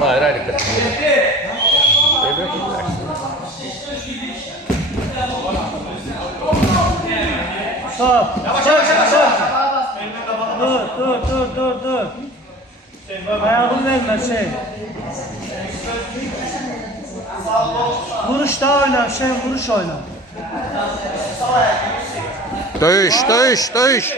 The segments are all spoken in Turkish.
Hayır, hayır. Stop. Dur. Ayağını verme şey. Vuruş daha oyna, şey vuruş oyna. Döyüş. Döyüş.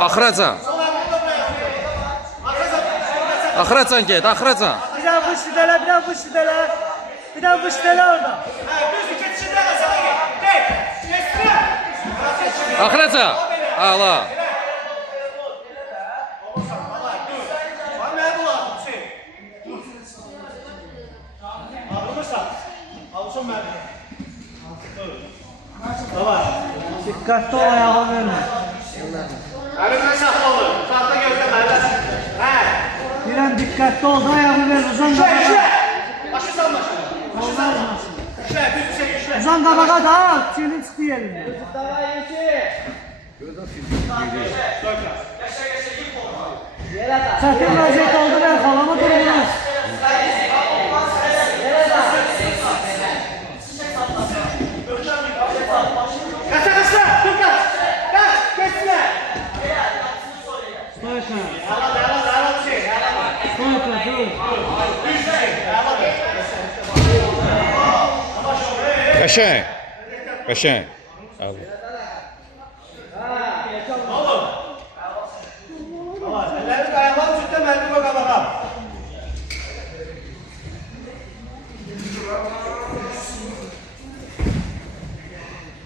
Axıracan. Axıracan get, axıracan. Bir daha vuş fidele, Bir daha vuş fidele orada. Axıracan. Ala. Dikkatli ol, ayağı verme. Diren dikkatli ol, ayağı ver. Uzan kabağa. Uzan kabağa da senin çıktı yerine. Çetin vaziyet oldu ben kalama durumunu. Qəşəng.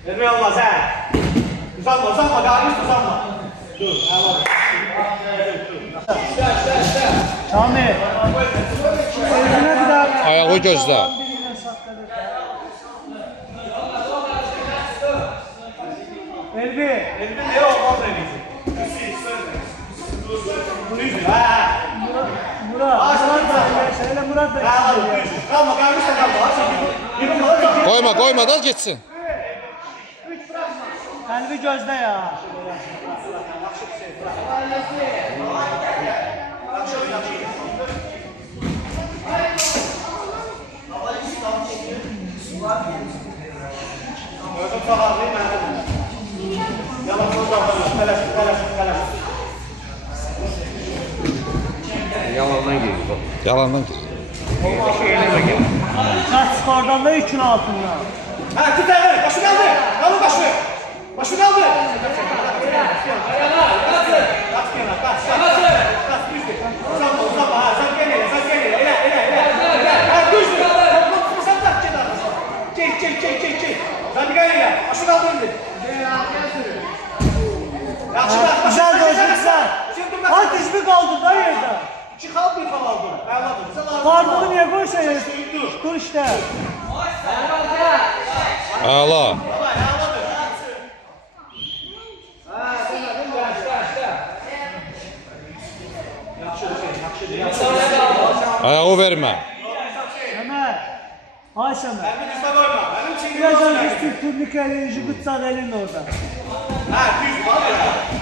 Verme olmaz ha. Uzanma, galiba uzanma. Dur, Sami. Özüne bir daha. Ayağı gözlə. Elbi. ne olmaz elbise. Düz, ha. Murat da. Kalma, kalmış da kalma. Qoyma da geçsin. Kalbi gözde ya. Yalandan gir. Kaç skordan da 3'ün altında. Ha, tut ayağını, başı kaldı. Kalın başı. Başı kaldı. Uzanma, ha, sen gel hele. Ha, düz. Sen tak kenara. Çek. Sen bir gel hele. Başı kaldı önde. Güzel gözlüksen. At işmi kaldı da yerde. Çıkal bir hava aldın. Ayarladın. Vardığını niye koysa dur işte. Ala. Ayağı vermə. Ömer. Ayşe Ömer. Ben düzde koyma. Benim çiğnimi Biraz koyma. önce Türk turnike elini gıtsan elin orada. Ha, düz var ya.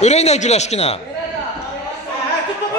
Ürəklə güləşkinə. Ha, tut topu.